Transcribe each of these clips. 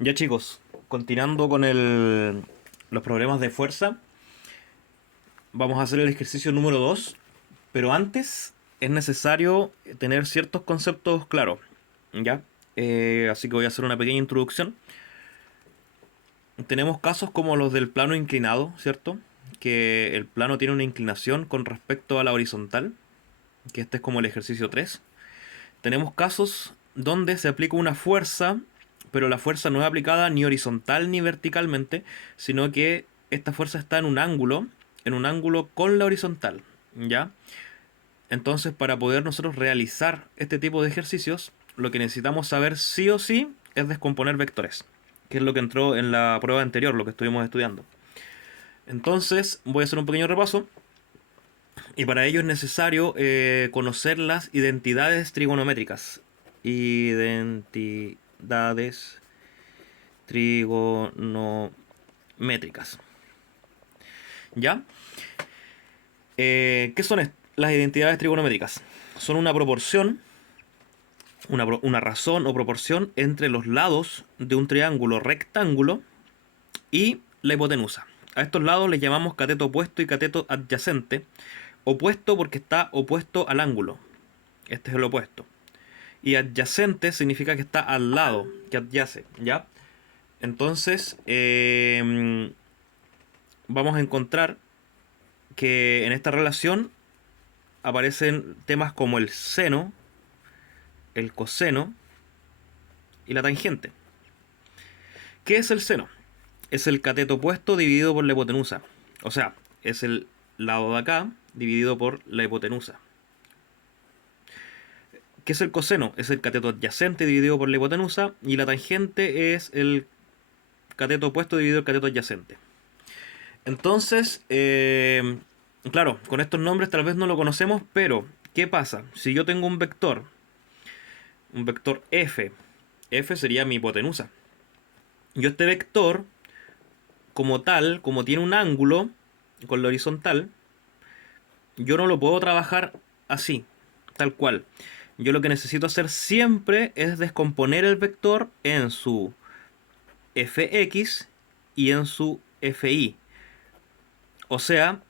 Ya chicos, continuando con los problemas de fuerza, vamos a hacer el ejercicio número 2, pero antes es necesario tener ciertos conceptos claros, ¿ya? Así que voy a hacer una pequeña introducción. Tenemos casos como los del plano inclinado, ¿cierto? Que el plano tiene una inclinación con respecto a la horizontal, que este es como el ejercicio 3. Tenemos casos donde se aplica una fuerza, pero la fuerza no es aplicada ni horizontal ni verticalmente, sino que esta fuerza está en un ángulo con la horizontal, ¿ya? Entonces, para poder nosotros realizar este tipo de ejercicios, lo que necesitamos saber sí o sí es descomponer vectores, que es lo que entró en la prueba anterior, lo que estuvimos estudiando. Entonces, voy a hacer un pequeño repaso. Y para ello es necesario conocer las identidades trigonométricas. Identidades trigonométricas. ¿Ya? ¿Qué son las identidades trigonométricas? Son una proporción, una razón o proporción entre los lados de un triángulo rectángulo y la hipotenusa. A estos lados les llamamos cateto opuesto y cateto adyacente. Opuesto porque está opuesto al ángulo. Este es el opuesto. Y adyacente significa que está al lado, que adyace, ¿ya? Entonces, vamos a encontrar que en esta relación aparecen temas como el seno, el coseno y la tangente. ¿Qué es el seno? Es el cateto opuesto dividido por la hipotenusa. O sea, es el lado de acá dividido por la hipotenusa. ¿Qué es el coseno? Es el cateto adyacente dividido por la hipotenusa. Y la tangente es el cateto opuesto dividido por el cateto adyacente. Entonces, claro, con estos nombres tal vez no lo conocemos, pero ¿qué pasa? Si yo tengo un vector f, f sería mi hipotenusa. Yo este vector, como tal, como tiene un ángulo con la horizontal, yo no lo puedo trabajar así, tal cual. Yo lo que necesito hacer siempre es descomponer el vector en su fx y en su fi. O sea,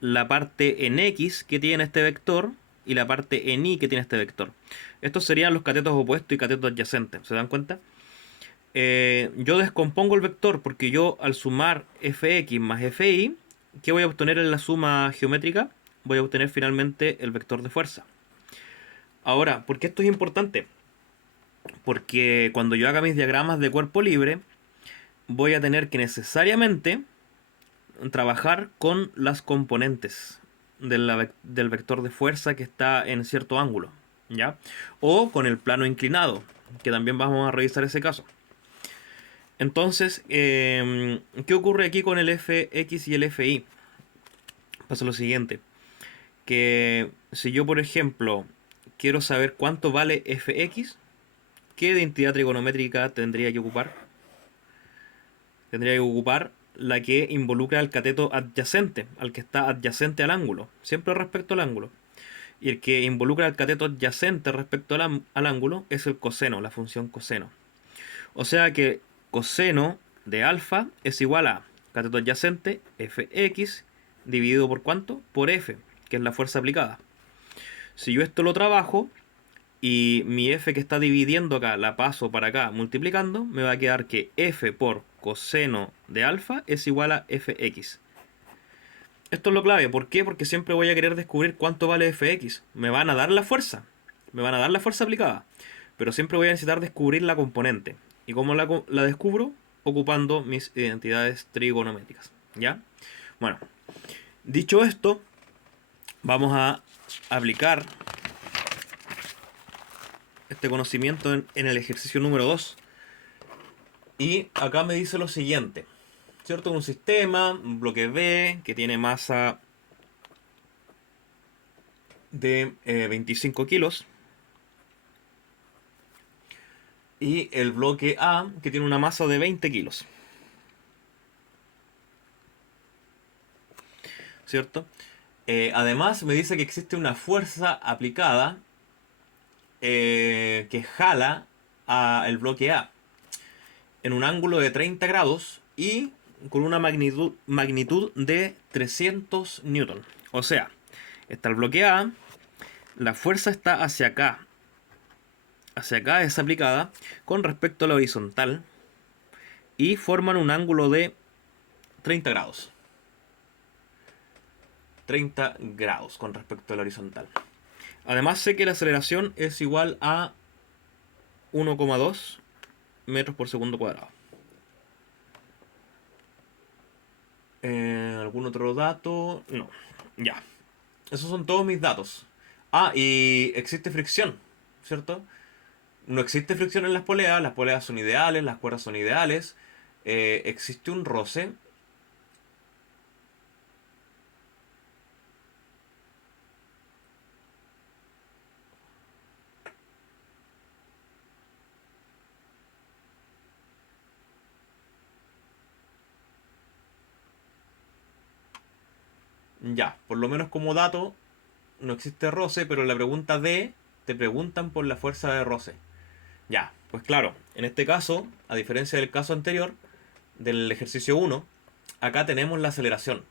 la parte en X que tiene este vector y la parte en Y que tiene este vector. Estos serían los catetos opuestos y catetos adyacentes. ¿Se dan cuenta? Yo descompongo el vector porque yo al sumar fx más fi, ¿qué voy a obtener en la suma geométrica? Voy a obtener finalmente el vector de fuerza. Ahora, ¿por qué esto es importante? Porque cuando yo haga mis diagramas de cuerpo libre, voy a tener que necesariamente trabajar con las componentes del vector de fuerza que está en cierto ángulo, ¿ya? O con el plano inclinado, que también vamos a revisar ese caso. Entonces, ¿qué ocurre aquí con el fx y el fi? Pasa lo siguiente, que si yo, por ejemplo, quiero saber cuánto vale fx, ¿qué identidad trigonométrica tendría que ocupar? Tendría que ocupar la que involucra al cateto adyacente, al que está adyacente al ángulo, siempre respecto al ángulo. Y el que involucra al cateto adyacente respecto al ángulo es el coseno, la función coseno. O sea que coseno de alfa es igual a cateto adyacente fx dividido por ¿cuánto? Por f, que es la fuerza aplicada. Si yo esto lo trabajo y mi f que está dividiendo acá la paso para acá multiplicando, me va a quedar que f por coseno de alfa es igual a fx. Esto es lo clave. ¿Por qué? Porque siempre voy a querer descubrir cuánto vale fx. Me van a dar la fuerza. Me van a dar la fuerza aplicada. Pero siempre voy a necesitar descubrir la componente. ¿Y cómo la descubro? Ocupando mis identidades trigonométricas. ¿Ya? Bueno, dicho esto, vamos a aplicar este conocimiento en el ejercicio número 2. Y acá me dice lo siguiente. ¿Cierto? Un sistema, un bloque B, que tiene masa de 25 kilos. Y el bloque A, que tiene una masa de 20 kilos. ¿Cierto? Además, me dice que existe una fuerza aplicada que jala al bloque A. en un ángulo de 30 grados y con una magnitud de 300 newton. O sea, está el bloque A, la fuerza está hacia acá es aplicada con respecto a la horizontal y forman un ángulo de 30 grados. 30 grados con respecto a la horizontal. Además sé que la aceleración es igual a 1,2 metros por segundo cuadrado. ¿Algún otro dato? No. Ya. Esos son todos mis datos. Ah, y existe fricción, ¿cierto? No existe fricción en las poleas son ideales, las cuerdas son ideales. Existe un roce. Ya, por lo menos como dato, no existe roce, pero en la pregunta D te preguntan por la fuerza de roce. Ya, pues claro, en este caso, a diferencia del caso anterior, del ejercicio 1, acá tenemos la aceleración.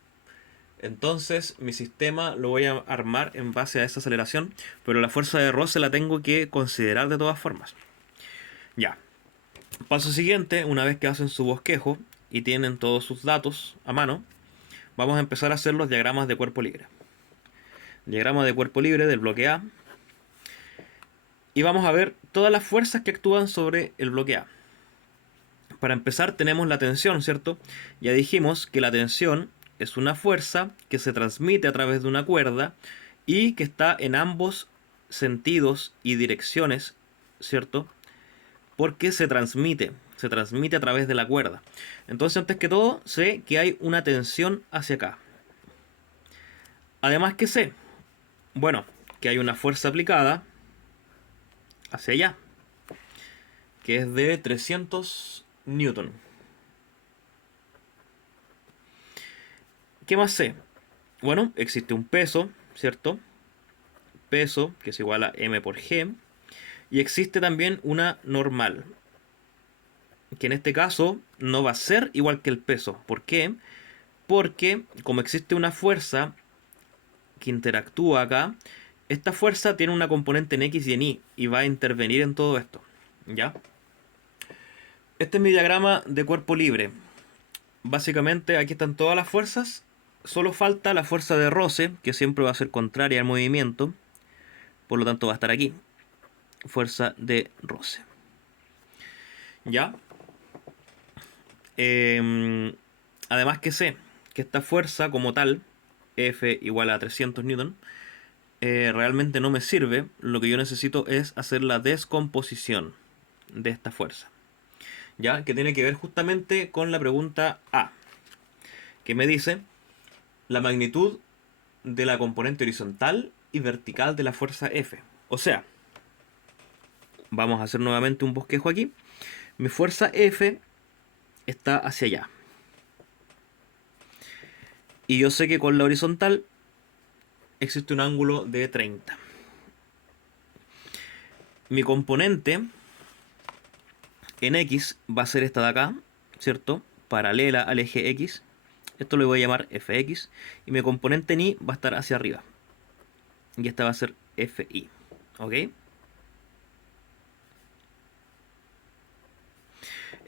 Entonces mi sistema lo voy a armar en base a esa aceleración, pero la fuerza de roce la tengo que considerar de todas formas. Ya, paso siguiente, una vez que hacen su bosquejo y tienen todos sus datos a mano, vamos a empezar a hacer los diagramas de cuerpo libre. Diagrama de cuerpo libre del bloque A. Y vamos a ver todas las fuerzas que actúan sobre el bloque A. Para empezar tenemos la tensión, ¿cierto? Ya dijimos que la tensión es una fuerza que se transmite a través de una cuerda y que está en ambos sentidos y direcciones, ¿cierto? Porque se transmite a través de la cuerda. Entonces, antes que todo, sé que hay una tensión hacia acá. Además, ¿qué sé? Bueno, que hay una fuerza aplicada hacia allá, que es de 300 newton. ¿Qué más sé? Bueno, existe un peso, ¿cierto? Peso, que es igual a m por g. Y existe también una normal, que en este caso no va a ser igual que el peso. ¿Por qué? Porque como existe una fuerza que interactúa acá, esta fuerza tiene una componente en X y en Y y va a intervenir en todo esto. ¿Ya? Este es mi diagrama de cuerpo libre. Básicamente aquí están todas las fuerzas. Solo falta la fuerza de roce, que siempre va a ser contraria al movimiento. Por lo tanto va a estar aquí. Fuerza de roce. ¿Ya? Además que sé que esta fuerza como tal, F igual a 300 newton, realmente no me sirve. Lo que yo necesito es hacer la descomposición de esta fuerza. ¿Ya? Que tiene que ver justamente con la pregunta A, que me dice la magnitud de la componente horizontal y vertical de la fuerza F. O sea, vamos a hacer nuevamente un bosquejo aquí. Mi fuerza F está hacia allá. Y yo sé que con la horizontal existe un ángulo de 30. Mi componente en X va a ser esta de acá, ¿cierto? Paralela al eje X. Esto lo voy a llamar Fx. Y mi componente en Y va a estar hacia arriba. Y esta va a ser Fi. ¿Ok?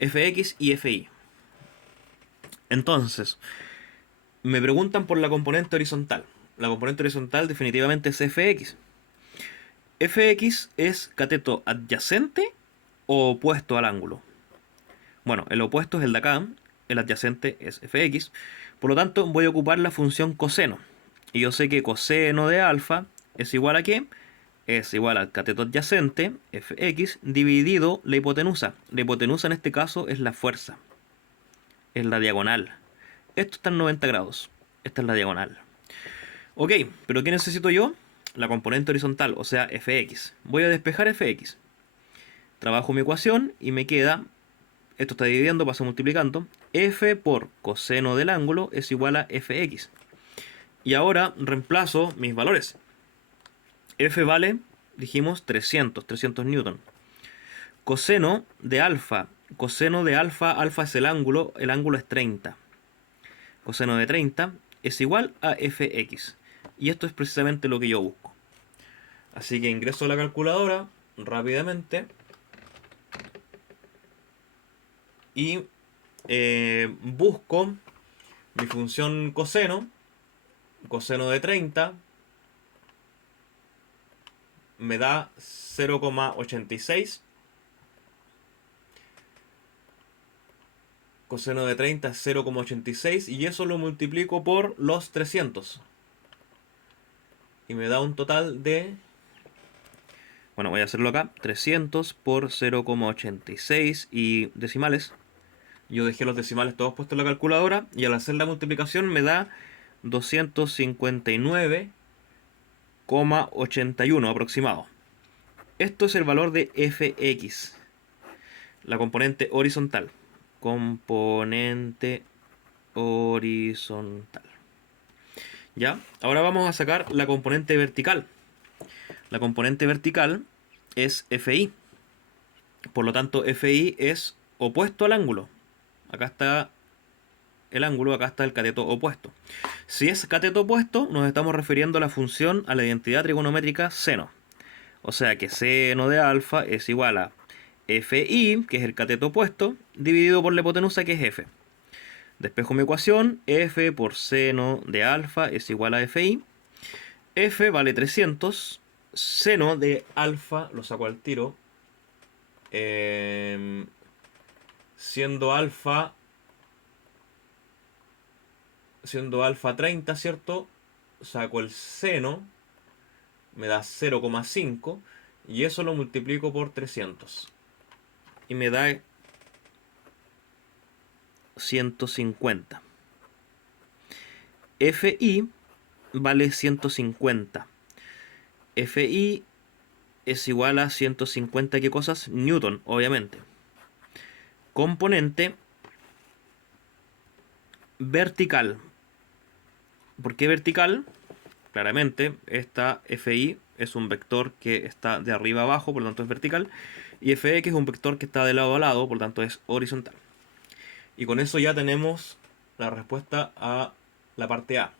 Fx y Fi. Entonces, me preguntan por la componente horizontal. La componente horizontal definitivamente es Fx. Fx es cateto adyacente o opuesto al ángulo. Bueno, el opuesto es el de acá, el adyacente es Fx. Por lo tanto, voy a ocupar la función coseno. Y yo sé que coseno de alfa es igual a ¿qué? Es igual al cateto adyacente, Fx, dividido la hipotenusa. La hipotenusa en este caso es la fuerza. Es la diagonal. Esto está en 90 grados. Esta es la diagonal. Ok, pero ¿qué necesito yo? La componente horizontal, o sea, Fx. Voy a despejar Fx. Trabajo mi ecuación y me queda, esto está dividiendo, pasa multiplicando, f por coseno del ángulo es igual a Fx. Y ahora reemplazo mis valores. F vale, dijimos, 300 newton. Coseno de alfa coseno de alfa, alfa es el ángulo es 30. Coseno de 30 es igual a fx. Y esto es precisamente lo que yo busco. Así que ingreso a la calculadora rápidamente y busco mi función coseno. Coseno de 30 me da 0,86. Coseno de 30 es 0,86 y eso lo multiplico por los 300. Y me da un total de... Bueno, voy a hacerlo acá. 300 por 0,86 y decimales. Yo dejé los decimales todos puestos en la calculadora y al hacer la multiplicación me da 259,81 aproximado. Esto es el valor de fx, la componente horizontal. Componente horizontal. ¿Ya? Ahora vamos a sacar la componente vertical. La componente vertical es FI. Por lo tanto, FI es opuesto al ángulo. Acá está el ángulo, acá está el cateto opuesto. Si es cateto opuesto, nos estamos refiriendo a la función, a la identidad trigonométrica seno. O sea que seno de alfa es igual a FI, que es el cateto opuesto, dividido por la hipotenusa, que es F. Despejo mi ecuación, F por seno de alfa es igual a FI. F vale 300, seno de alfa, lo saco al tiro, siendo alfa 30, ¿cierto? Saco el seno, me da 0,5 y eso lo multiplico por 300 y me da 150. FI vale 150. FI es igual a 150, ¿qué cosas? Newton, obviamente. Componente vertical. ¿Por qué vertical? Claramente, esta FI es un vector que está de arriba a abajo, por lo tanto es vertical. Y FX es un vector que está de lado a lado, por lo tanto es horizontal. Y con eso ya tenemos la respuesta a la parte A.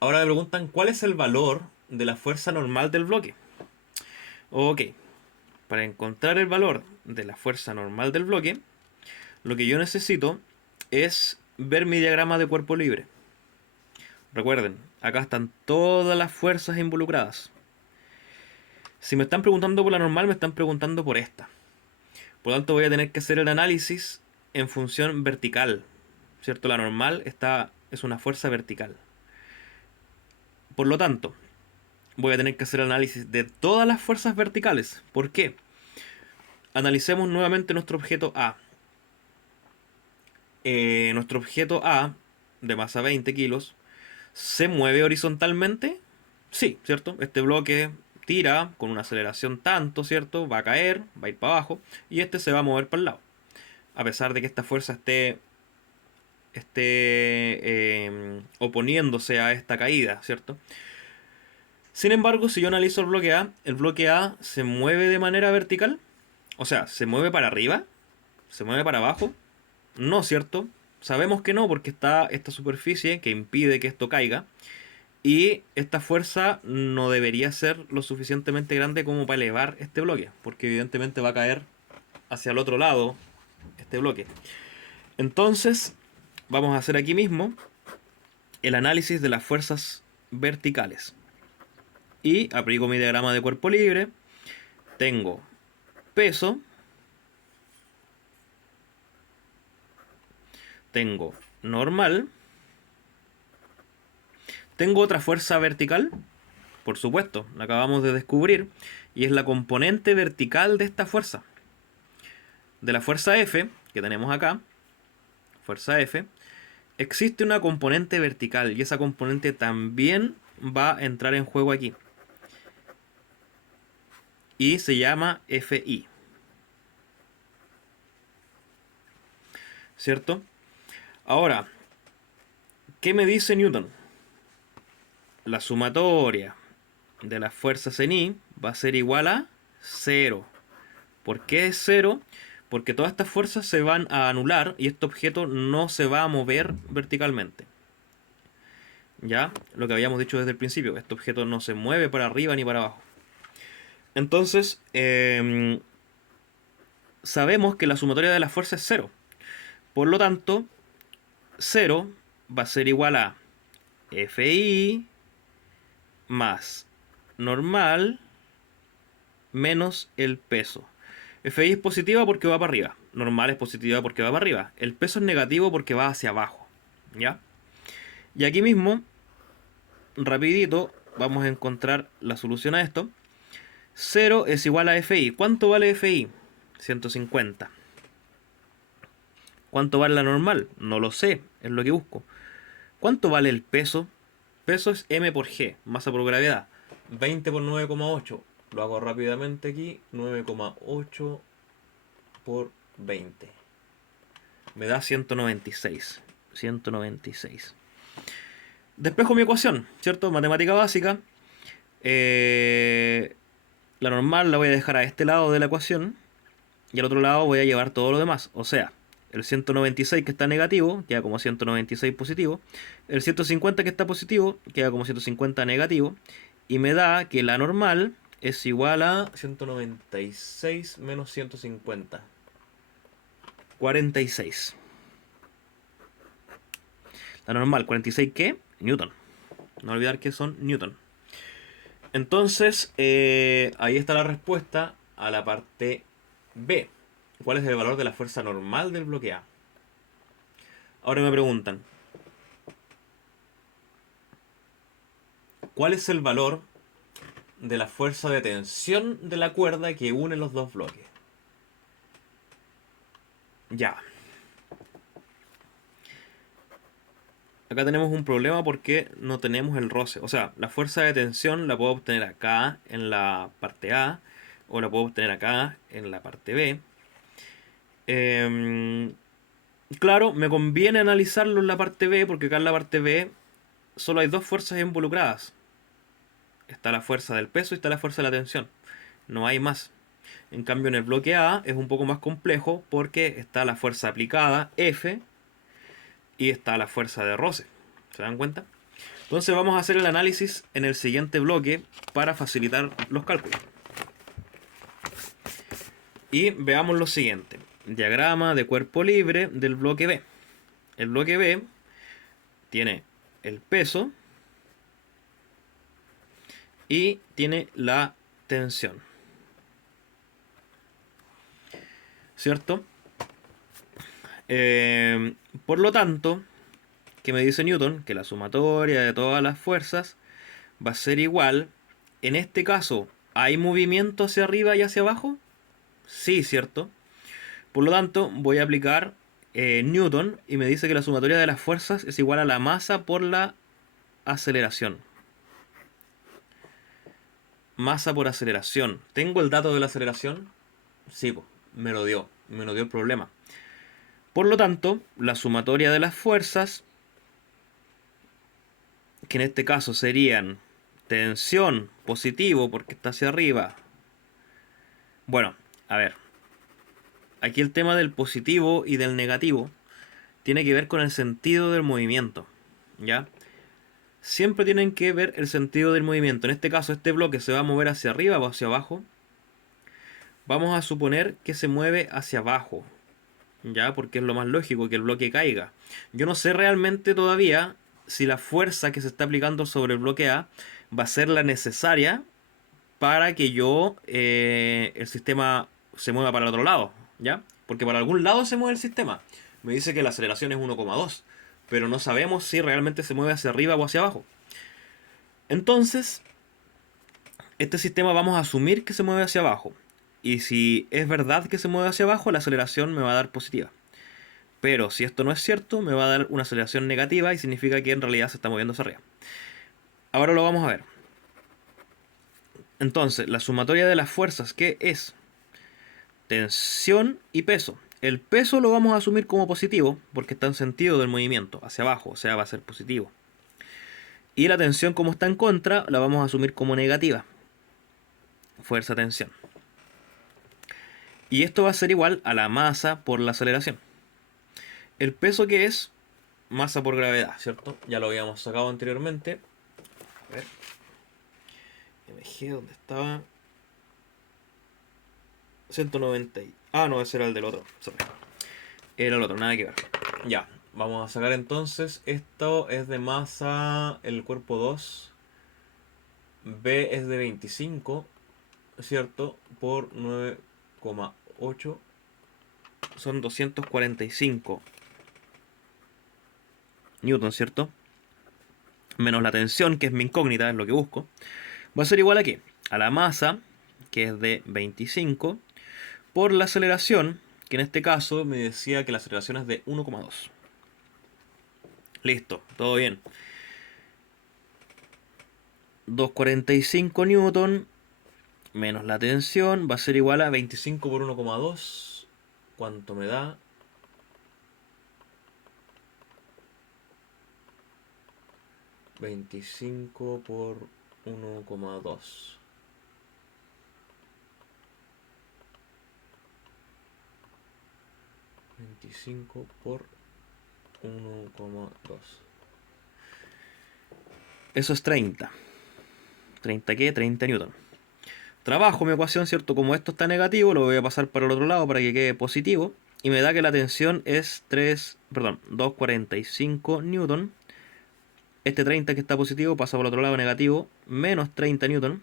Ahora me preguntan, ¿cuál es el valor de la fuerza normal del bloque? Ok, para encontrar el valor de la fuerza normal del bloque, lo que yo necesito es ver mi diagrama de cuerpo libre. Recuerden, acá están todas las fuerzas involucradas. Si me están preguntando por la normal, me están preguntando por esta. Por lo tanto, voy a tener que hacer el análisis en función vertical. ¿Cierto? La normal es una fuerza vertical. Por lo tanto, voy a tener que hacer el análisis de todas las fuerzas verticales. ¿Por qué? Analicemos nuevamente nuestro objeto A. Nuestro objeto A, de masa 20 kilos, ¿se mueve horizontalmente? Sí, ¿cierto? Este bloque tira con una aceleración tanto, ¿cierto? Va a caer, va a ir para abajo, y este se va a mover para el lado. A pesar de que esta fuerza esté oponiéndose a esta caída, ¿cierto? Sin embargo, si yo analizo el bloque A se mueve de manera vertical, o sea, se mueve para arriba, se mueve para abajo, no, ¿cierto? Sabemos que no, porque está esta superficie que impide que esto caiga. Y esta fuerza no debería ser lo suficientemente grande como para elevar este bloque, porque evidentemente va a caer hacia el otro lado este bloque. Entonces, vamos a hacer aquí mismo el análisis de las fuerzas verticales. Y aplico mi diagrama de cuerpo libre. Tengo peso. Tengo normal. Tengo otra fuerza vertical, por supuesto, la acabamos de descubrir, y es la componente vertical de esta fuerza. De la fuerza F, que tenemos acá, fuerza F, existe una componente vertical, y esa componente también va a entrar en juego aquí. Y se llama FI. ¿Cierto? Ahora, ¿qué me dice Newton? La sumatoria de las fuerzas en I va a ser igual a 0. ¿Por qué es 0? Porque todas estas fuerzas se van a anular y este objeto no se va a mover verticalmente. ¿Ya? Lo que habíamos dicho desde el principio, este objeto no se mueve para arriba ni para abajo. Entonces, sabemos que la sumatoria de las fuerzas es cero. Por lo tanto, cero va a ser igual a Fi más normal menos el peso. Fi es positiva porque va para arriba. Normal es positiva porque va para arriba. El peso es negativo porque va hacia abajo. ¿Ya? Y aquí mismo, rapidito, vamos a encontrar la solución a esto. 0 es igual a Fi. ¿Cuánto vale Fi? 150. ¿Cuánto vale la normal? No lo sé, es lo que busco. ¿Cuánto vale el peso? Peso es m por g, masa por gravedad. 20 por 9,8. Lo hago rápidamente aquí. 9,8 por 20. Me da 196. 196. Despejo mi ecuación, ¿cierto? Matemática básica. La normal la voy a dejar a este lado de la ecuación. Y al otro lado voy a llevar todo lo demás. O sea, el 196 que está negativo queda como 196 positivo. El 150 que está positivo queda como 150 negativo. Y me da que la normal es igual a 196 menos 150. 46. La normal, 46 ¿qué? Newton. No olvidar que son Newton. Entonces, ahí está la respuesta a la parte B. ¿Cuál es el valor de la fuerza normal del bloque A? Ahora me preguntan, ¿cuál es el valor de la fuerza de tensión de la cuerda que une los dos bloques? Ya. Acá tenemos un problema porque no tenemos el roce. O sea, la fuerza de tensión la puedo obtener acá en la parte A o la puedo obtener acá en la parte B. Claro, me conviene analizarlo en la parte B porque acá en la parte B solo hay dos fuerzas involucradas. Está la fuerza del peso y está la fuerza de la tensión. No hay más. En cambio en el bloque A es un poco más complejo porque está la fuerza aplicada, F, y está la fuerza de roce. ¿Se dan cuenta? Entonces vamos a hacer el análisis en el siguiente bloque para facilitar los cálculos. Y veamos lo siguiente. Diagrama de cuerpo libre del bloque B. El bloque B tiene el peso y tiene la tensión. ¿Cierto? Por lo tanto, ¿qué me dice Newton? Que la sumatoria de todas las fuerzas va a ser igual. En este caso, ¿hay movimiento hacia arriba y hacia abajo? Sí, ¿cierto? Por lo tanto, voy a aplicar Newton y me dice que la sumatoria de las fuerzas es igual a la masa por la aceleración. Masa por aceleración. ¿Tengo el dato de la aceleración? Sí, pues, me lo dio el problema. Por lo tanto, la sumatoria de las fuerzas, que en este caso serían tensión positivo porque está hacia arriba. Bueno, a ver. Aquí el tema del positivo y del negativo tiene que ver con el sentido del movimiento. ¿Ya? Siempre tienen que ver el sentido del movimiento. En este caso, este bloque se va a mover hacia arriba o hacia abajo. Vamos a suponer que se mueve hacia abajo. ¿Ya? Porque es lo más lógico que el bloque caiga. Yo no sé realmente todavía si la fuerza que se está aplicando sobre el bloque A va a ser la necesaria para que el sistema se mueva para el otro lado, ¿ya? Porque para algún lado se mueve el sistema. Me dice que la aceleración es 1,2, pero no sabemos si realmente se mueve hacia arriba o hacia abajo. Entonces, este sistema vamos a asumir que se mueve hacia abajo. Y si es verdad que se mueve hacia abajo, la aceleración me va a dar positiva. Pero si esto no es cierto, me va a dar una aceleración negativa y significa que en realidad se está moviendo hacia arriba. Ahora lo vamos a ver. Entonces, la sumatoria de las fuerzas, ¿qué es? Tensión y peso. El peso lo vamos a asumir como positivo porque está en sentido del movimiento, hacia abajo, o sea, va a ser positivo. Y la tensión, como está en contra, la vamos a asumir como negativa. Fuerza-tensión. Y esto va a ser igual a la masa por la aceleración. El peso que es masa por gravedad, ¿cierto? Ya lo habíamos sacado anteriormente. A ver. MG, ¿dónde estaba? 190. Ah, no, ese era el del otro. Sorry. Era el otro, nada que ver. Ya, vamos a sacar entonces. Esto es de masa, el cuerpo 2. B es de 25, ¿cierto? Por 9,8. Son 245 newton, ¿cierto? Menos la tensión, que es mi incógnita, es lo que busco. Va a ser igual a qué? A la masa, que es de 25, por la aceleración, que en este caso me decía que la aceleración es de 1,2. Listo, todo bien. 245 newton menos la tensión va a ser igual a 25 por 1,2. ¿Cuánto me da? 25 por 1,2. 25 por 1,2. Eso es 30. ¿30 qué? 30 newton. Trabajo mi ecuación, ¿cierto? Como esto está negativo, lo voy a pasar para el otro lado para que quede positivo. Y me da que la tensión es 2,45 newton. Este 30 que está positivo pasa por el otro lado negativo, menos 30 newton.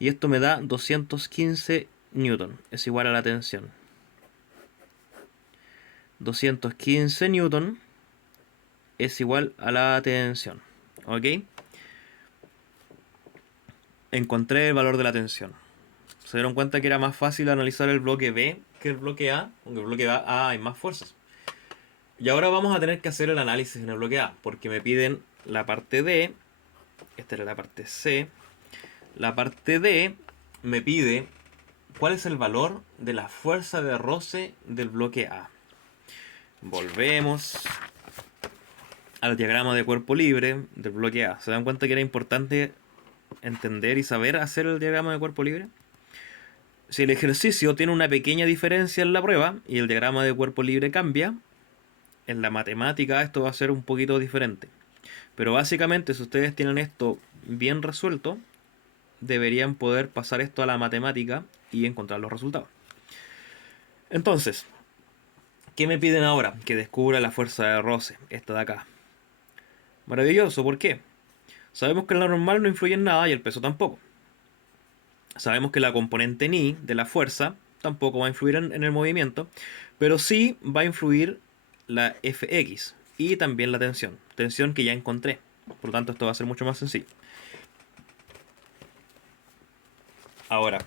Y esto me da 215 newton. Es igual a la tensión. 215 newton es igual a la tensión. ¿Ok? Encontré el valor de la tensión. Se dieron cuenta que era más fácil analizar el bloque B que el bloque A, aunque el bloque A hay más fuerzas. Y ahora vamos a tener que hacer el análisis en el bloque A, porque me piden la parte D, esta era la parte C, la parte D me pide cuál es el valor de la fuerza de roce del bloque A. Volvemos al diagrama de cuerpo libre del bloque A. ¿Se dan cuenta que era importante entender y saber hacer el diagrama de cuerpo libre? Si el ejercicio tiene una pequeña diferencia en la prueba y el diagrama de cuerpo libre cambia, en la matemática esto va a ser un poquito diferente. Pero básicamente, si ustedes tienen esto bien resuelto, deberían poder pasar esto a la matemática y encontrar los resultados. Entonces, ¿qué me piden ahora? Que descubra la fuerza de roce, esta de acá. Maravilloso, ¿por qué? Sabemos que la normal no influye en nada y el peso tampoco. Sabemos que la componente ni de la fuerza tampoco va a influir en el movimiento, pero sí va a influir la Fx y también la tensión. Tensión que ya encontré. Por lo tanto, esto va a ser mucho más sencillo. Ahora,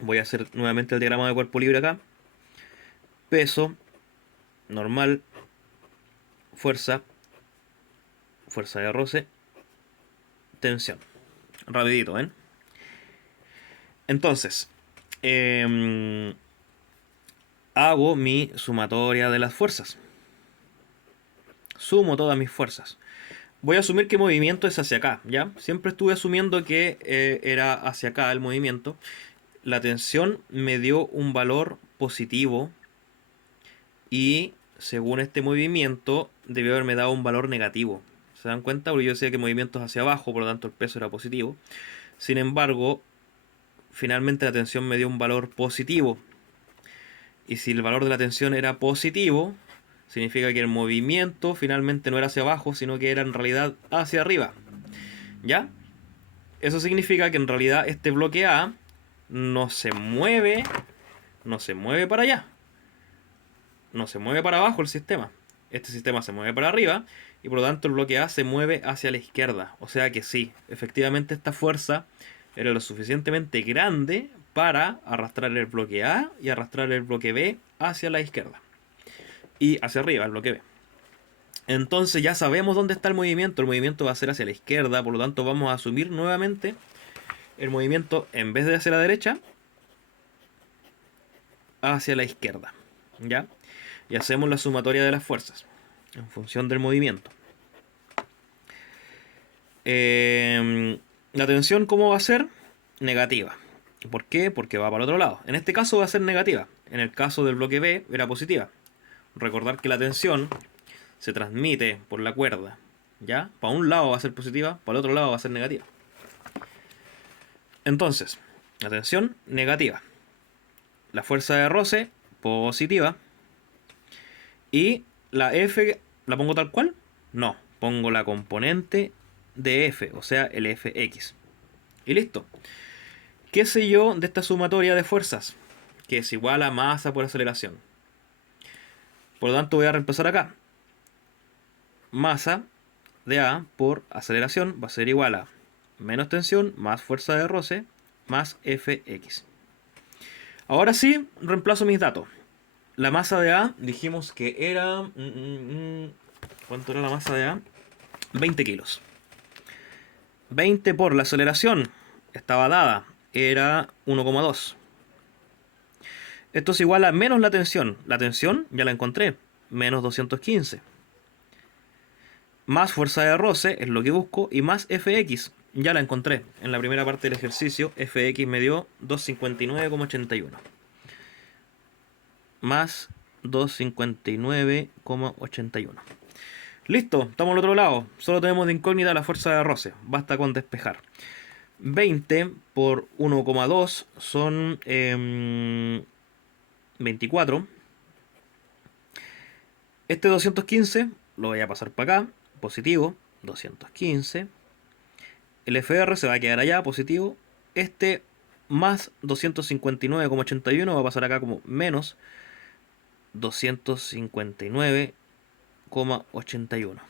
voy a hacer nuevamente el diagrama de cuerpo libre acá. Peso, normal, fuerza, fuerza de roce, tensión. Rapidito, ¿ven? Entonces, hago mi sumatoria de las fuerzas. Sumo todas mis fuerzas. Voy a asumir que movimiento es hacia acá, ¿ya? Siempre estuve asumiendo que era hacia acá el movimiento. La tensión me dio un valor positivo y según este movimiento debió haberme dado un valor negativo. ¿Se dan cuenta? Porque yo decía que movimiento es hacia abajo, por lo tanto el peso era positivo. Sin embargo, finalmente la tensión me dio un valor positivo. Y si el valor de la tensión era positivo, significa que el movimiento finalmente no era hacia abajo, sino que era en realidad hacia arriba. ¿Ya? Eso significa que en realidad este bloque A no se mueve, no se mueve para allá. No se mueve para abajo el sistema. Este sistema se mueve para arriba y por lo tanto el bloque A se mueve hacia la izquierda. O sea que sí, efectivamente esta fuerza era lo suficientemente grande para arrastrar el bloque A y arrastrar el bloque B hacia la izquierda. Y hacia arriba el bloque B. Entonces ya sabemos dónde está el movimiento. El movimiento va a ser hacia la izquierda, por lo tanto vamos a asumir nuevamente el movimiento en vez de hacia la derecha, hacia la izquierda. ¿Ya? Y hacemos la sumatoria de las fuerzas en función del movimiento. La tensión, ¿cómo va a ser? Negativa. ¿Por qué? Porque va para el otro lado. En este caso va a ser negativa. En el caso del bloque B era positiva. Recordar que la tensión se transmite por la cuerda. ¿Ya? Para un lado va a ser positiva, para el otro lado va a ser negativa. Entonces, la tensión negativa. La fuerza de roce positiva. Y la F, ¿la pongo tal cual? No, pongo la componente de F, o sea, el Fx. Y listo. ¿Qué sé yo de esta sumatoria de fuerzas? Que es igual a masa por aceleración. Por lo tanto voy a reemplazar acá. Masa de A por aceleración va a ser igual a menos tensión más fuerza de roce más Fx. Ahora sí, reemplazo mis datos. La masa de A dijimos que era... ¿cuánto era la masa de A? 20 kilos. 20 por la aceleración estaba dada, era 1,2. Esto es igual a menos la tensión. La tensión ya la encontré, menos 215. Más fuerza de roce es lo que busco y más Fx ya la encontré. En la primera parte del ejercicio Fx me dio 259,81. Más 259,81. Listo, estamos al otro lado. Solo tenemos de incógnita la fuerza de roce. Basta con despejar. 20 por 1,2 son 24. Este 215 lo voy a pasar para acá. Positivo. 215. El FR se va a quedar allá. Positivo. Este más 259,81 va a pasar acá como menos 259,81.